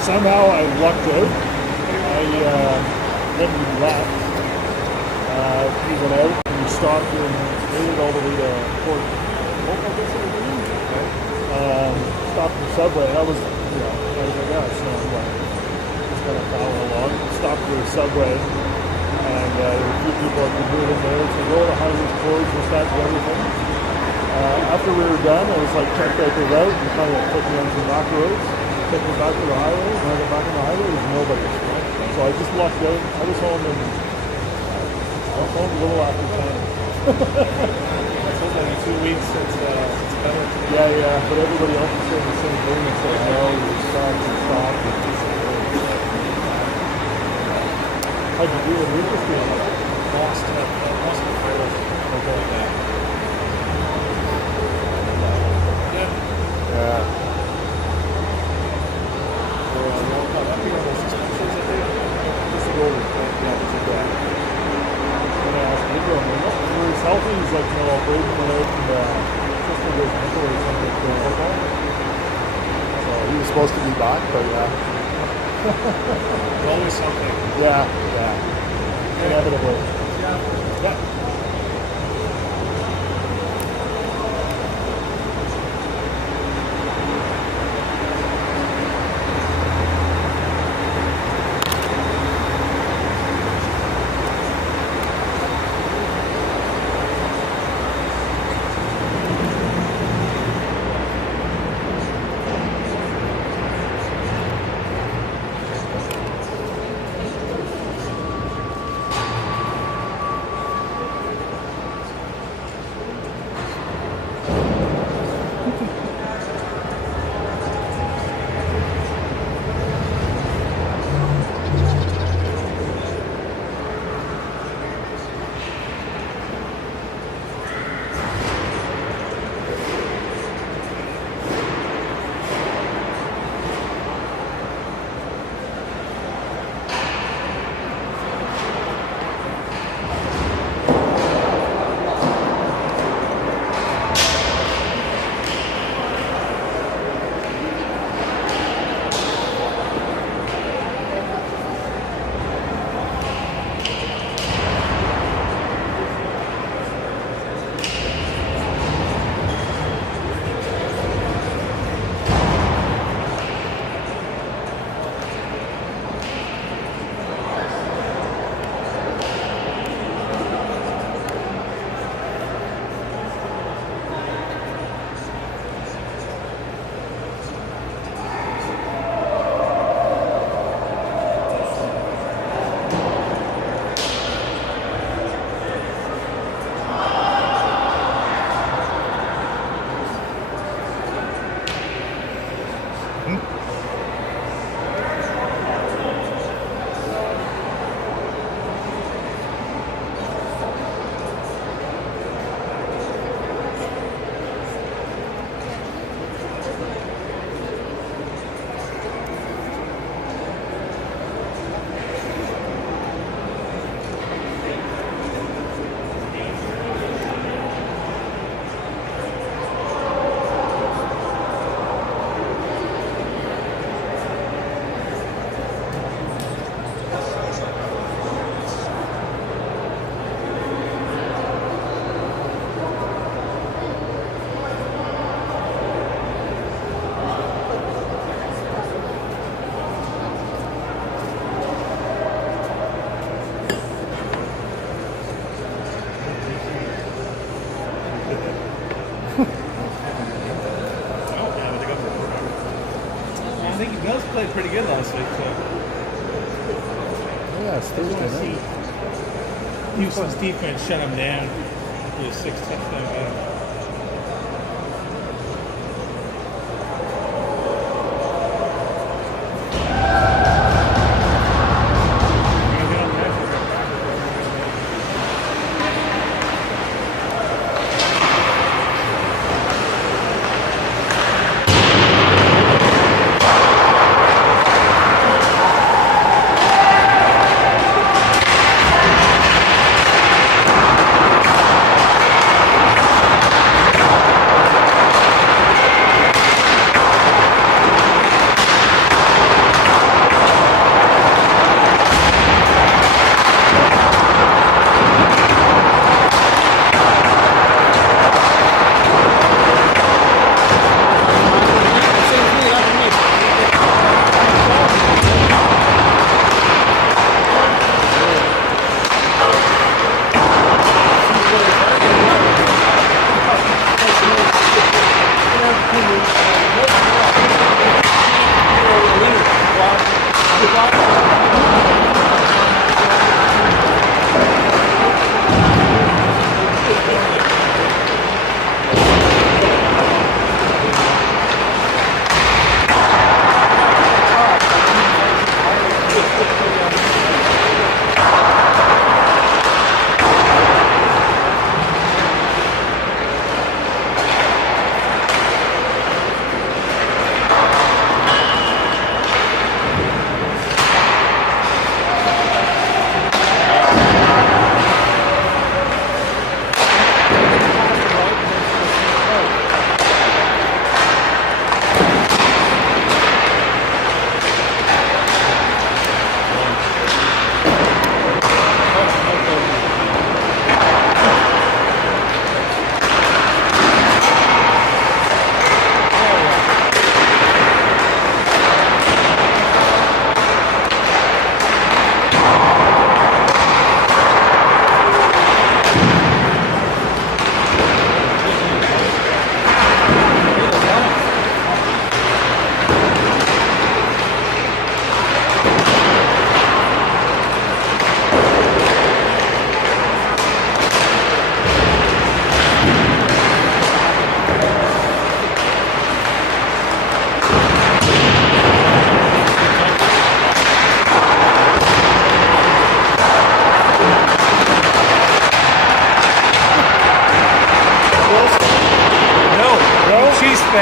Somehow I lucked out. Then we left. We went out and we stopped and made it all the way to Port Hope, I guess it was. Stopped at the subway. That was, I was like, yeah, so just kind of following along. Stopped at the subway, and there were a few people that could do it in there. So all the highways closed, this, that, and everything. After we were done, I was like, checked out the route and kind of taking on some rock roads. Taking back to the highway, when I got back on the highway, there was nobody. So I just lucked out. I was home a little after 10. It's only 2 weeks since better. Yeah, but everybody else was saying the same thing. It's like, no, you stopped and stopped. How'd you do it? You just did Lost the fire. Okay. Yeah. Healthy, he's like, I'll break him out and sister goes mental or something for football. So he was supposed to be back, but There's always something. Yeah. Inevitably. Yeah. Played pretty good last week, so. Yeah, it's Thursday night. Houston's defense shut him down with a 6 touchdown game.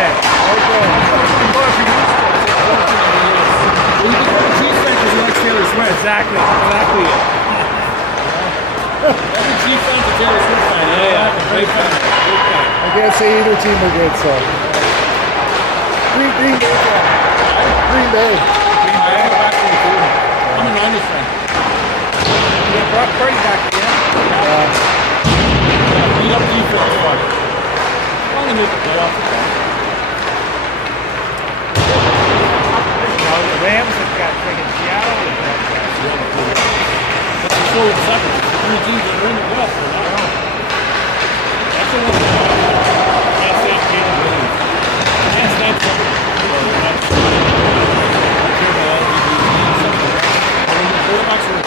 Okay. Well, you become a Chiefs fan because you like Taylor Swift. Exactly. Every Chiefs fan's a Taylor Swift fan. Yeah. Big fan. Big fan. I can't say either team are good, so. Green Bay. Green Bay. I'm a Niners fan. Yeah, Brock Purdy back again. Beat up defense, but I'm gonna make the playoffs. The Rams have got friggin' Seattle. That's so separate. The three teams that are in the West are not wrong. That's the one. Can't stand Caleb Williams. Can't stand something. Quarterbacks are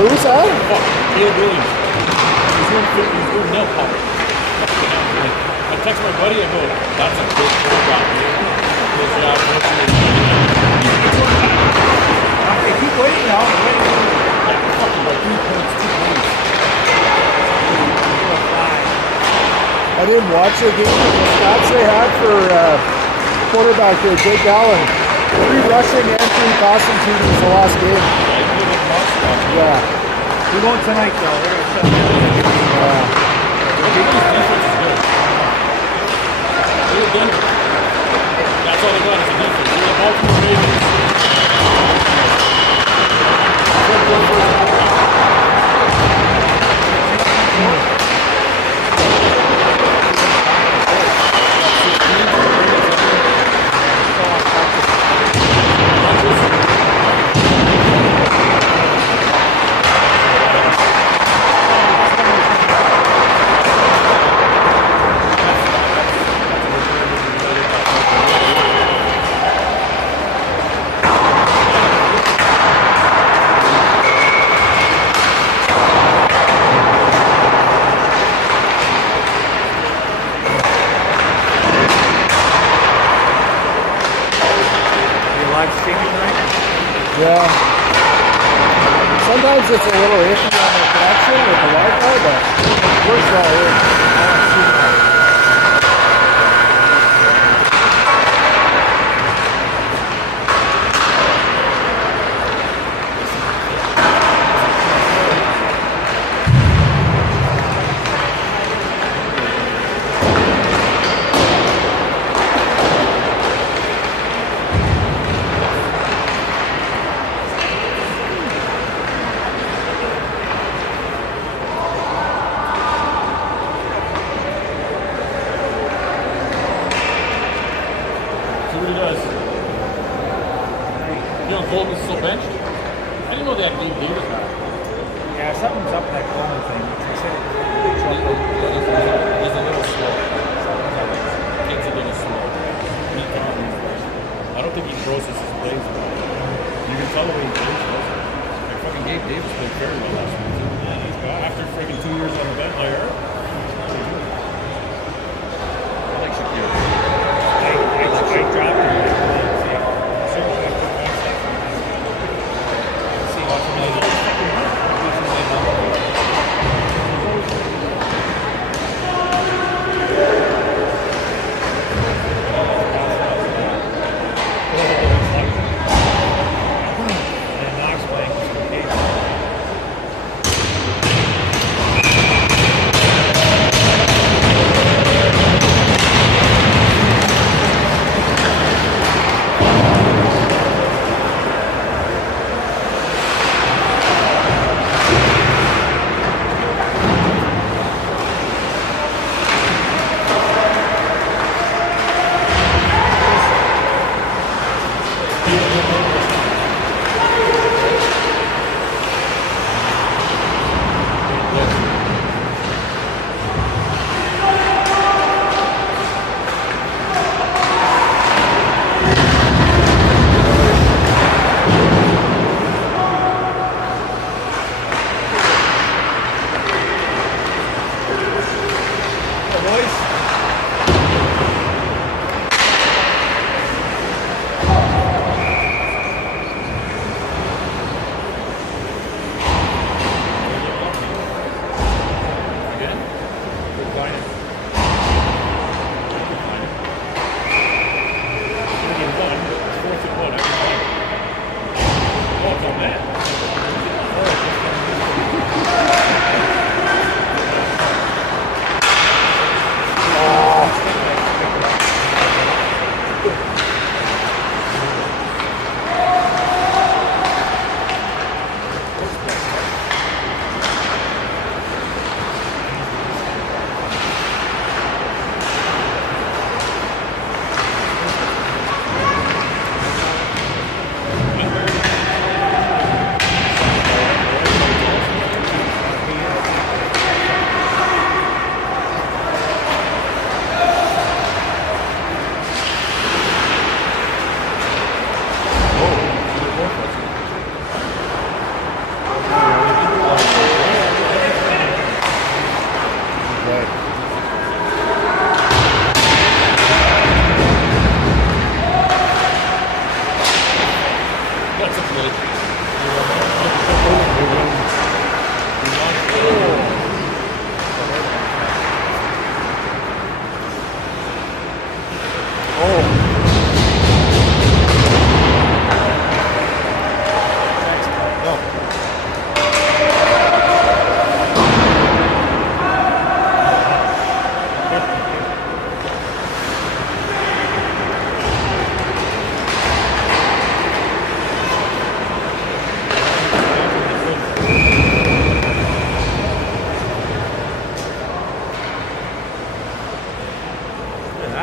Who's that? Fuck, Caleb Williams. He's doing nail polish. I text my buddy, I go, that's a good quarterback. Good job, Okay, keep waiting now. fucking like 3 points, 2 points. I didn't watch the game. The stats they had for quarterback here, Jake Allen. 3 rushing and 3 passing TDs the last game. Yeah. We're going tonight, though. We're going to shut down. That's all they got is a defense. They're the Baltimore Ravens. Live streaming tonight? Yeah. Sometimes it's a little iffy on the connection with the Wi-Fi, but it works well here. Golden still benched? I didn't know they had Gabe Davis back. Yeah, something's up with that Coleman thing. He's a little slow. Kid's a little slow. I don't think he processes his plays well. You can tell the way he plays. Like fucking Gabe Davis played very well last week. After freaking 2 years on the bench, I heard. I like Shakir. I dropped him. Again? Okay. That's a good.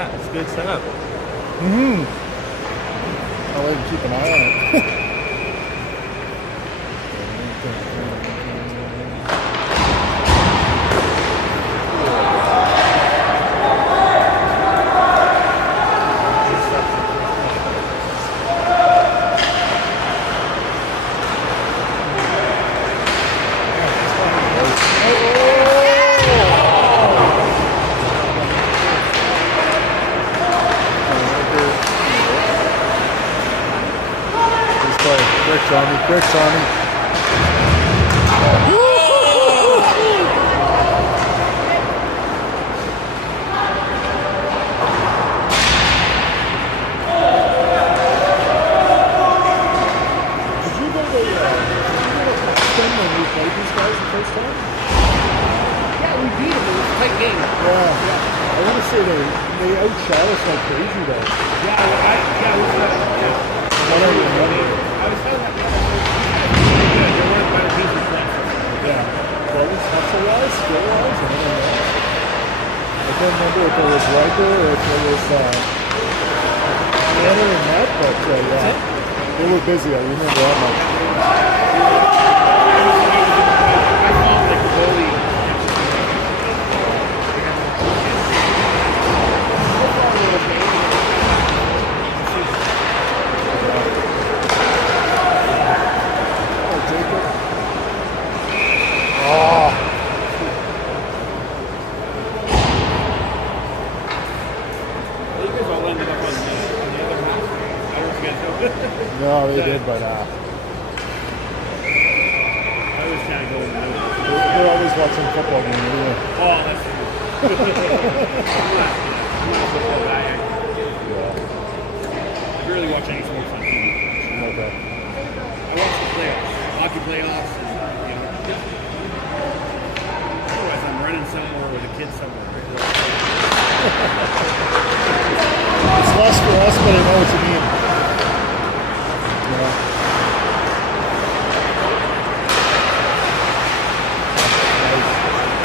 That's a good setup. I'll let you keep an eye on it. Quick, Tommy. Quick, Tommy. Did you go to Boston when we played these guys the first time? Yeah, we beat them. It was a tight game. Yeah. I want to say they outshot us like crazy though. What are you remembering? I was telling that the other day. There weren't better teams than us. Yeah. Well, it was hustle-wise, skill-wise, and everything else. I can't remember if it was Riker or if it was Tanner and Matt, but yeah. They were busy, I remember that much. I thought like the goalie. No, they did, but I was kind of going out. they're always watching football game anyway. Oh, that's true. I'm not a football guy. I rarely watch any sports on TV. Okay. I watch the playoffs, hockey playoffs, and, otherwise I'm running somewhere with a kid somewhere. It's less for us, but I know what you mean. Yeah.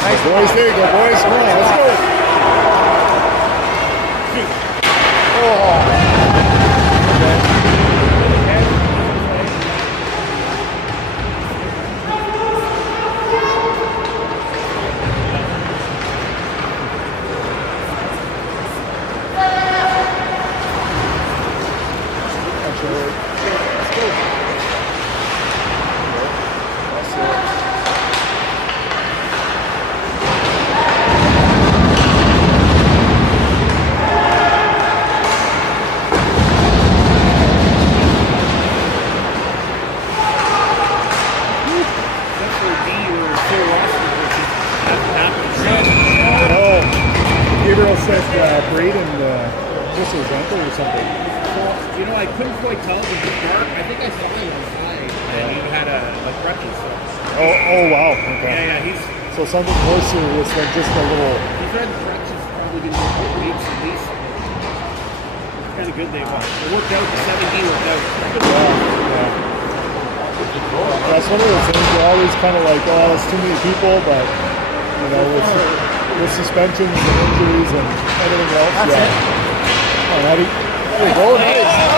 Nice. Boys, there you go, boys. Come on, let's go. Gabriel said Braden just his ankle or something. You know, I couldn't quite tell it was dark. I think I saw him outside, and he had a crutches. So. Oh wow. Okay. Yeah, he's. So something more serious than just a little. He's had crutches probably been 4 weeks at least. It's kind of good they worked out. The 7D worked out. Yeah. That's one of the things you're always kind of like, oh, it's too many people, but you know, with suspensions and injuries and everything else. That's it. Oh, Eddie. There you go. Nice.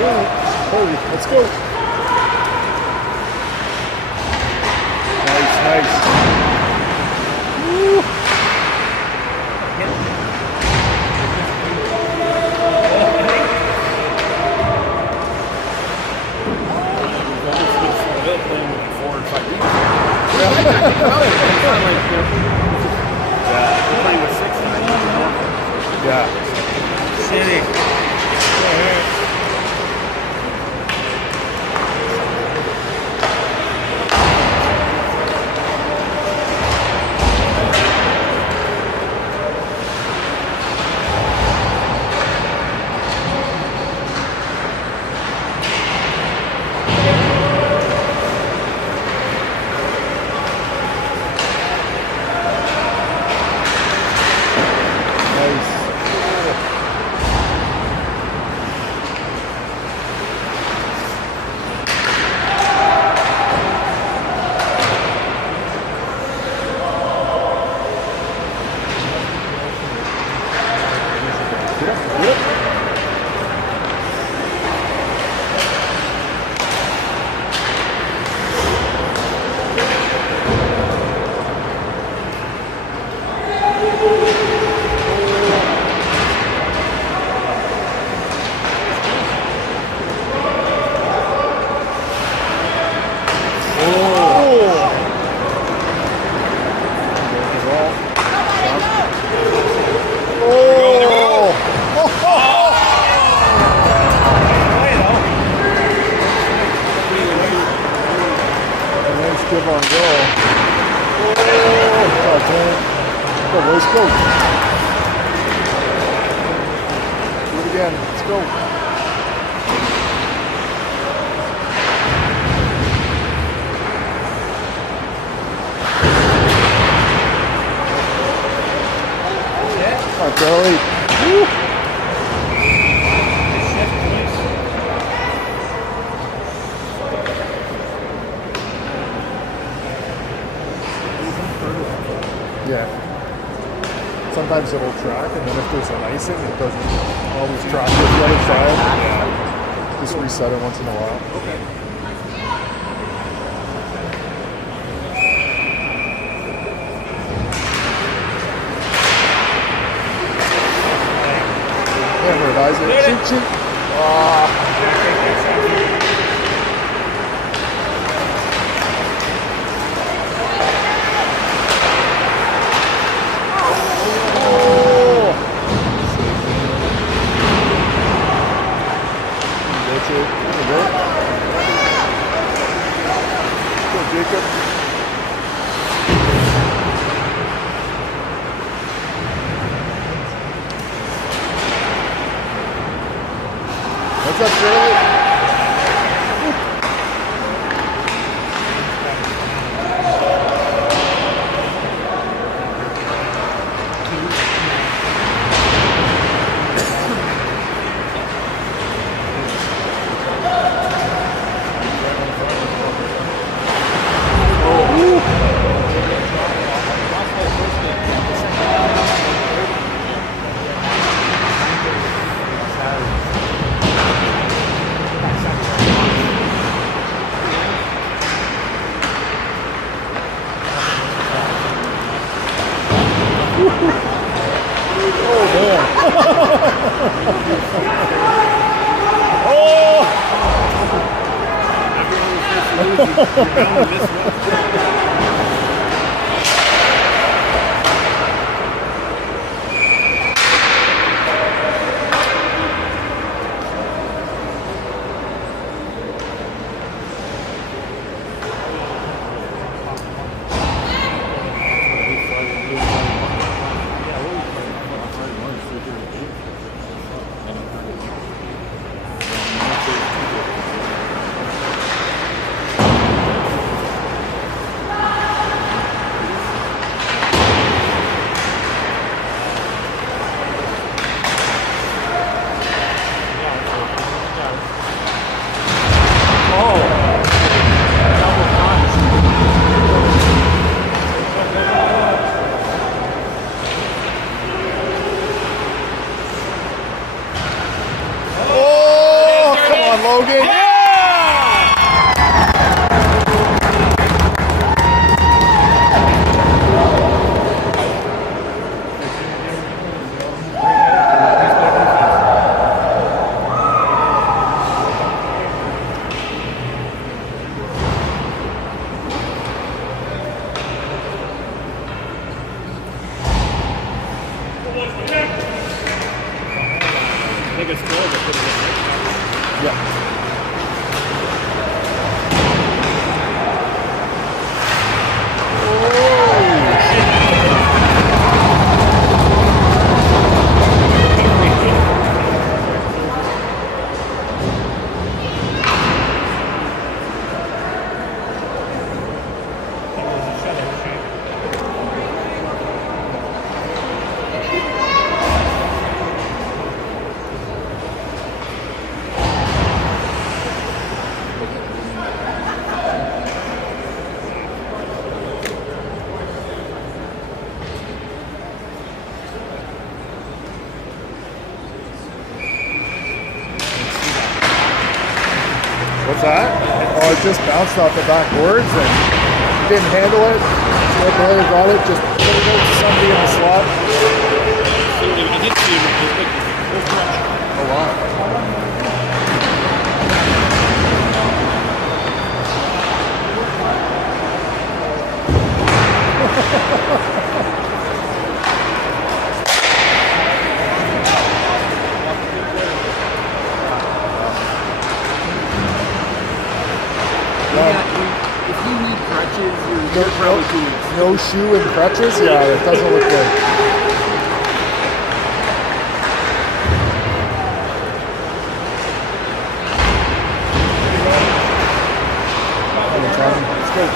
Holy, let's go. Nice, nice. Woo. Yeah. City. Give on go. Oh, man. Go, boys, go. Do it again. Let's go. Come on, Charlie. Woo. Yeah. Sometimes it'll track, and then if there's an icing, it doesn't always track with the other side. Yeah. Just reset it once in a while. Okay. Hammer it, Isaac. Cheat, cheat. Jacob. What's up, Shirley? Oh, man. Logan. I think it's still Yeah. What's that? Oh, it just bounced off the backboards and didn't handle it. So the player got it, just put it out to somebody in the slot. Oh, wow. If you need crutches, you're probably 2 weeks. No shoe and crutches? Yeah, it doesn't look good. Let's go.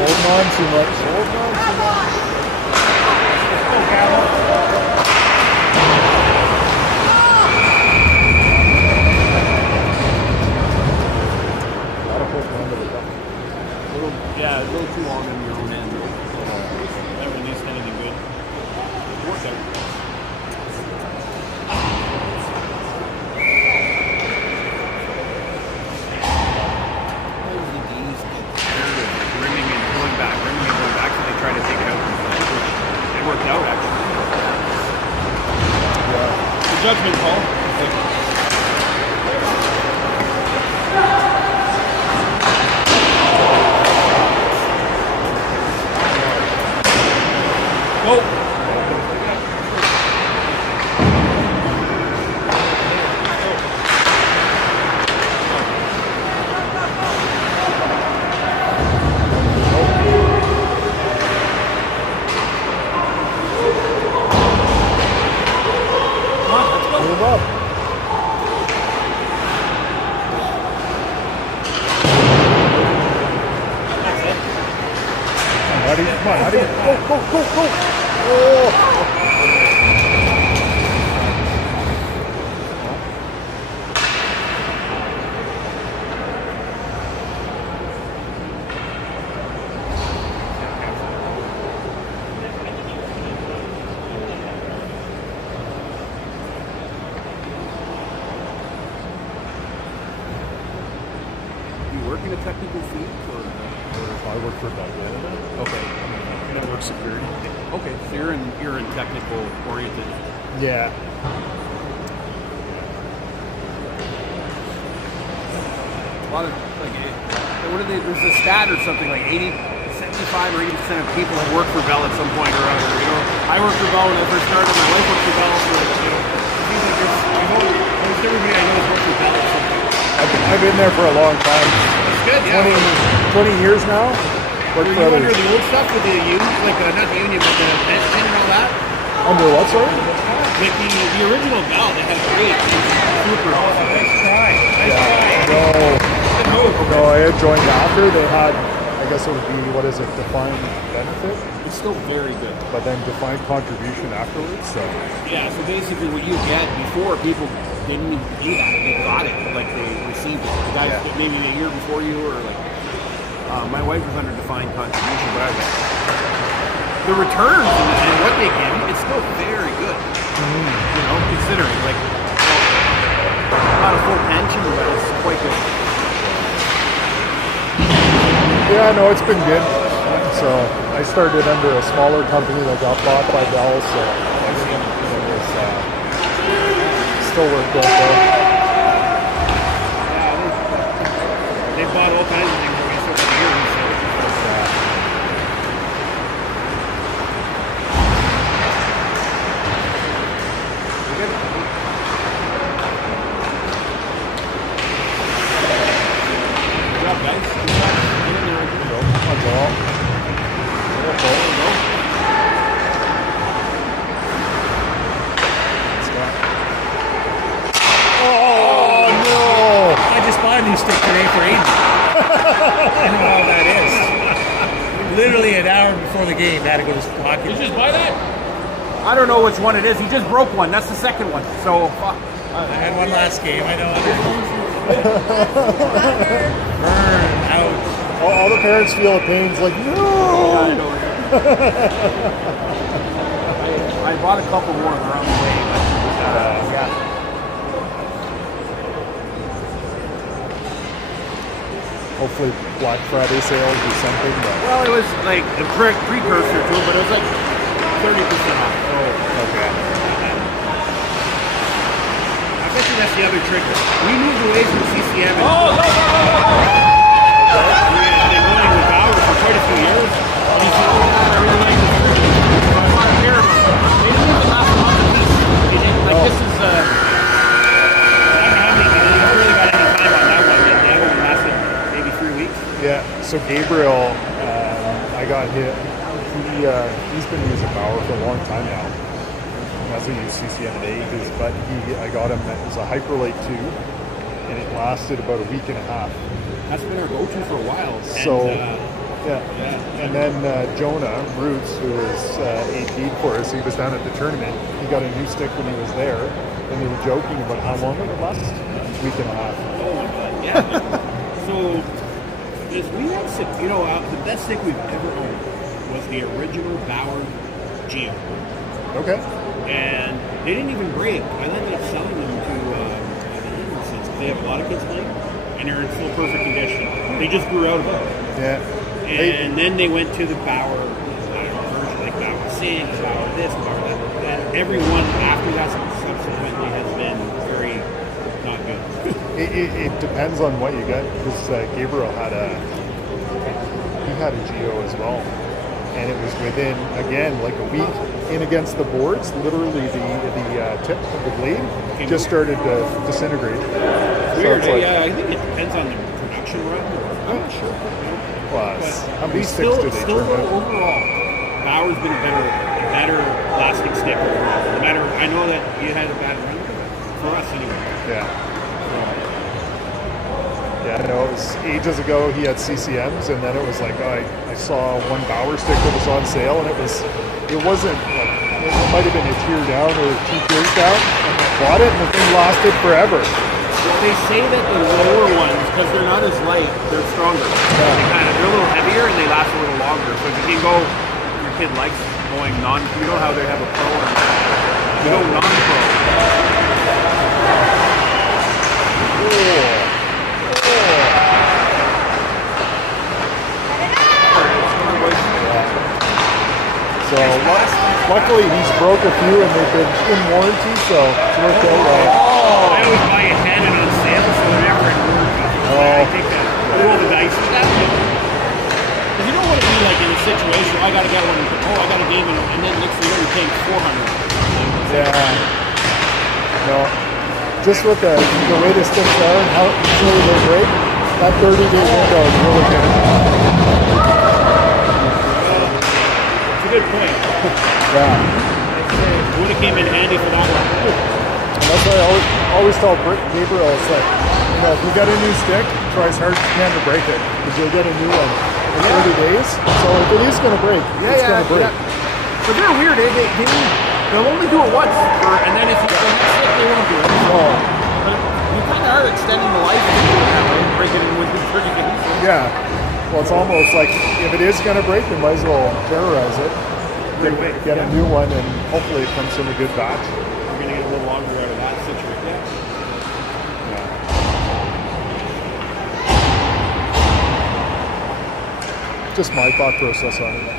Holding on too much. Holding on too much. Gotta hold on to the duck. Yeah, a little too long on your own end. That release going to be good. Works out. Rimming and going back, rimming and going back. Come on, how do you go. Oh. You work in a technical field, or I work for Bell. okay, Network security. okay. So you're in technical oriented. Yeah. A lot of like, what are they? There's a stat or something like 75 or 80% of people have worked for Bell at some point or other. You know, I worked for Bell when I first started. My wife worked for Bell. So, you know, it seems like almost everybody I know has worked for Bell at some point. I've been there for a long time. It's good, yeah. 20 years now. Were you under the old stuff with the union, like not the union, but the pension and all that? Under what, sorry? Like the original Bell, they had great super awesome. Nice try. No, I had joined after. They had, I guess it would be, what is it, defined benefit? It's still very good. But then defined contribution afterwards, so. Yeah, so basically what you get before, people didn't even do that. They got it, like they received it. The guys maybe a year before you, or like, my wife was under defined contribution, but I was like, the returns and what they give you, it's still very good. You know, considering, like, not a full pension, but it's quite good. Yeah, no, it's been good. So I started under a smaller company that got bought by Bell, so it was still worked out though. Yeah, they bought all kinds of things over the years. So. Good job, guys. Good job. Get in there. Oh no! I just bought a new stick today for $80. I know how that is. Literally an hour before the game, I had to go to the hockey. Did you just buy that? I don't know which one it is. He just broke one. That's the second one. So, I had one last game. I know. Burn out. All the parents feel the pains like, no! yeah, I know. I bought a couple more around the way. But, yeah. Hopefully Black Friday sales or something. But. Well, it was like the precursor to it, but it was like 30% off. Oh, okay. I bet you that's the other trick. We moved away from CCM. And we've been going with ours for quite a few years. And you said, I really like this. So I bought a pair of them. They didn't even last a month of this. They didn't, like, this is, I don't know how many, they never really got any time on that one. That one lasted maybe 3 weeks. Yeah, so Gabriel, I got hit. He's been using Bauer for a long time now. He hasn't used CCMA, but I got him as a Hyperlite 2, and it lasted about a week and a half. That's been our go-to for a while. So, and then Jonah Roots, who is AP'd for us, he was down at the tournament. He got a new stick when he was there, and they were joking about how long it would last. Week and a half. Oh my god, yeah. So, we had stick, you know, the best stick we've ever owned was the original Bauer Geo. Okay. And they didn't even break. I ended up selling them to the Andersons. They have a lot of kids playing, and they're in still perfect condition. They just grew out of it. Yeah. And then they went to the Bauer, I don't know, version, like Bauer 6, Bauer this, Bauer that. And everyone after that subsequently has been very not good. It depends on what you get, because Gabriel had a Geo as well. And it was within, again, like a week in against the boards, literally the tip of the blade just started to disintegrate. Weird, so yeah, I think it depends on the production run. I'm not sure. Plus, how many sticks still, do they still turn out? overall, Bauer's been a better lasting stick overall. No matter, I know that you had a bad run for us anyway. Yeah. Yeah, don't know, it was ages ago he had CCMs, and then it was like, I saw one Bauer stick that was on sale, and it wasn't like, it might have been a tier down or 2 tiers down, and I bought it, and the thing lasted forever. They say that the lower ones, because they're not as light, they're stronger. They're a little heavier and they last a little longer. So if you can go, if your kid likes going you know how they have a pro and you go non-pro. So luckily he's broke a few and they've been in warranty, so it's worked out well. I always buy a Canon on sale, so they're never in warranty. I take that. Roll the dice with that. Because you don't want to be like in a situation where I got to get one, I got a game, and then next thing you're paying $400. Yeah. No. Just with the way the sticks are and how easily they break, that 30-day window is really good. It's a good point. Yeah. It would have came in handy for that one. And that's why I always tell Gabriel, it's like, if you got a new stick, try as hard as you can to break it, because you'll get a new one in 30 days. So if it is going to break, it's going to break. Yeah. But they're weird. They'll only do it once, and then if you don't stick, they won't do it. Oh. But you kind of are extending the life of it, breaking it within 30 days. Yeah. Well, it's almost like if it is going to break, you might as well terrorize it. Get a new one, and hopefully it comes from a good batch. You're going to get a little longer out of that situation. Yeah. Just my thought process on it.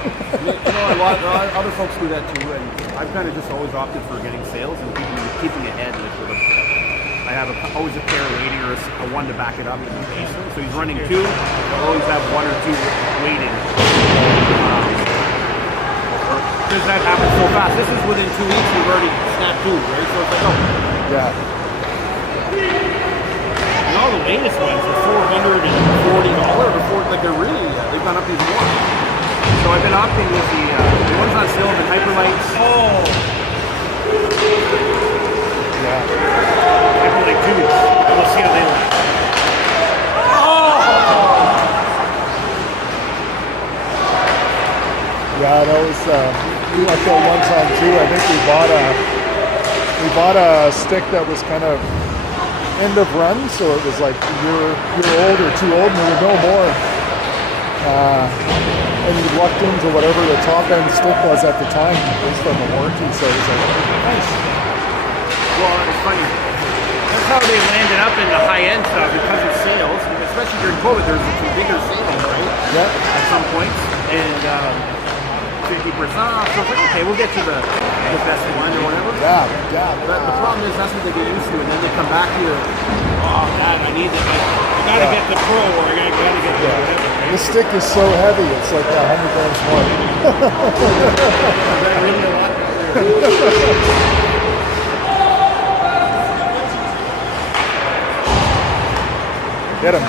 A lot of other folks do that too, and I've kind of just always opted for getting sales and keeping ahead with I have always a pair waiting or a one to back it up in the basement. So he's running 2. I'll always have 1 or 2 waiting. Because that happens so fast. This is within 2 weeks. We've already snapped 2, right? So it's like, oh. Yeah. And all the latest ones are $440 or like they're really they've gone up even more. So I've been opting with the ones on sale, the Hyperlights. Oh. Yeah. Hyperlight 2s. We'll see how they look. Oh. Yeah, that was we went there one time too. I think we bought a stick that was kind of end of run, so it was like you're old or too old, and there were no more. And you lucked into whatever the top end stick was at the time based on the warranty. So it was like, nice. Well, it's funny. That's how they landed up in the high end stuff because of sales, especially during COVID. There's some bigger sales, right? Yeah. At some points, and 50% off. So it's like, okay, we'll get to the best one or whatever. Yeah. But the problem is that's what they get used to, and then they come back here. Oh, God, I need this. I gotta get the pro, or I gotta get the whatever. Right? This stick is so heavy; it's like 100 grams more. Is that really a lot? Get him.